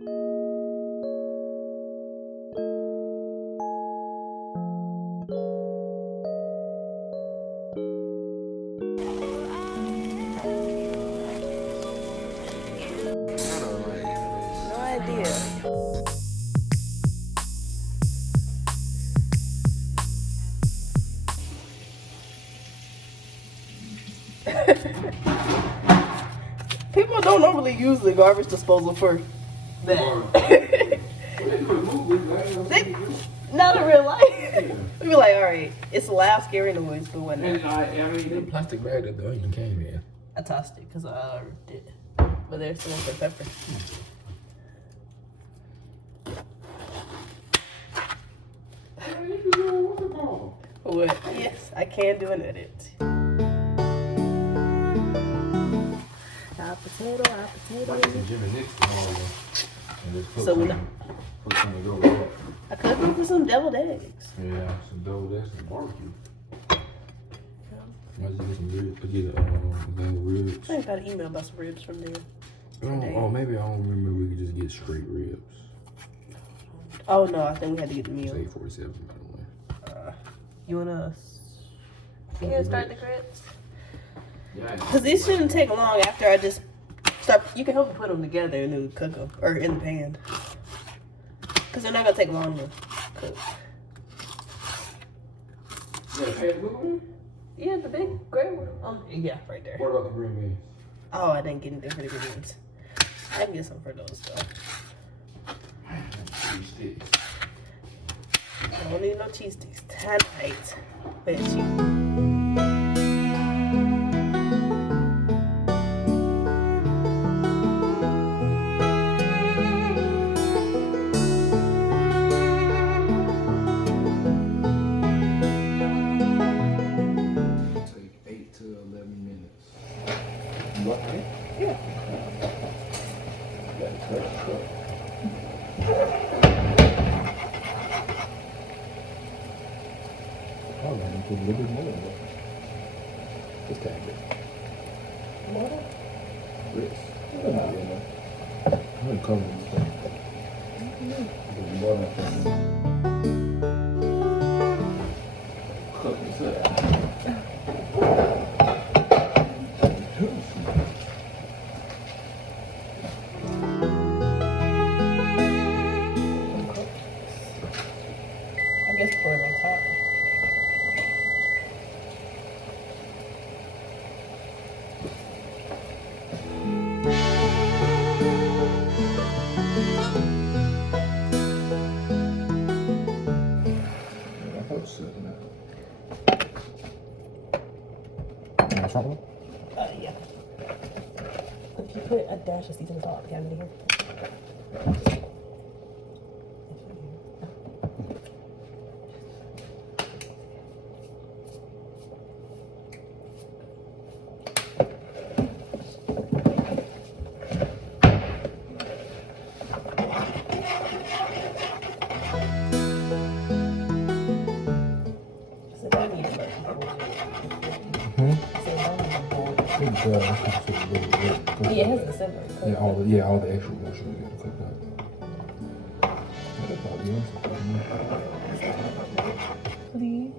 No idea. People don't normally use the garbage disposal for that. Not in real life. We be like, all right, it's a loud, scary noise, but when And I mean, the plastic bag that the onion came in. I tossed it because I did, but there's some for pepper. What? Yes, I can do an edit. Hot potato, hot potato. So we know. I could go for some deviled eggs. Yeah, some deviled eggs and barbecue. I just get some ribs. Get a thing of ribs. I got an email about some ribs from there. Oh, maybe I don't remember. We could just get straight ribs. Oh no, I think we had to get the meal. It's 8:47 by the way. You wanna start the grits? Yeah. Cause these shouldn't take long after I just start. You can help me put them together and then cook them or in the pan. Cause they're not gonna take long to cook. Yeah, the big gray one. Yeah, right there. What about the green beans? Oh, I didn't get anything for the green beans. I can get some for those though. Cheese sticks. I don't need no cheese sticks tonight. Bet you. Take 8 to 11 minutes. What? Yeah. Oh, man, put a little bit more. Just tag it. More? Grits. I'm gonna cover this thing. More than cook this up. I guess pour it on top. Chocolate? Yeah. If you put a dash of seasoning salt, you have it in here. Yeah, it has the silver. Yeah, all the extra ones should get cooked up. Please.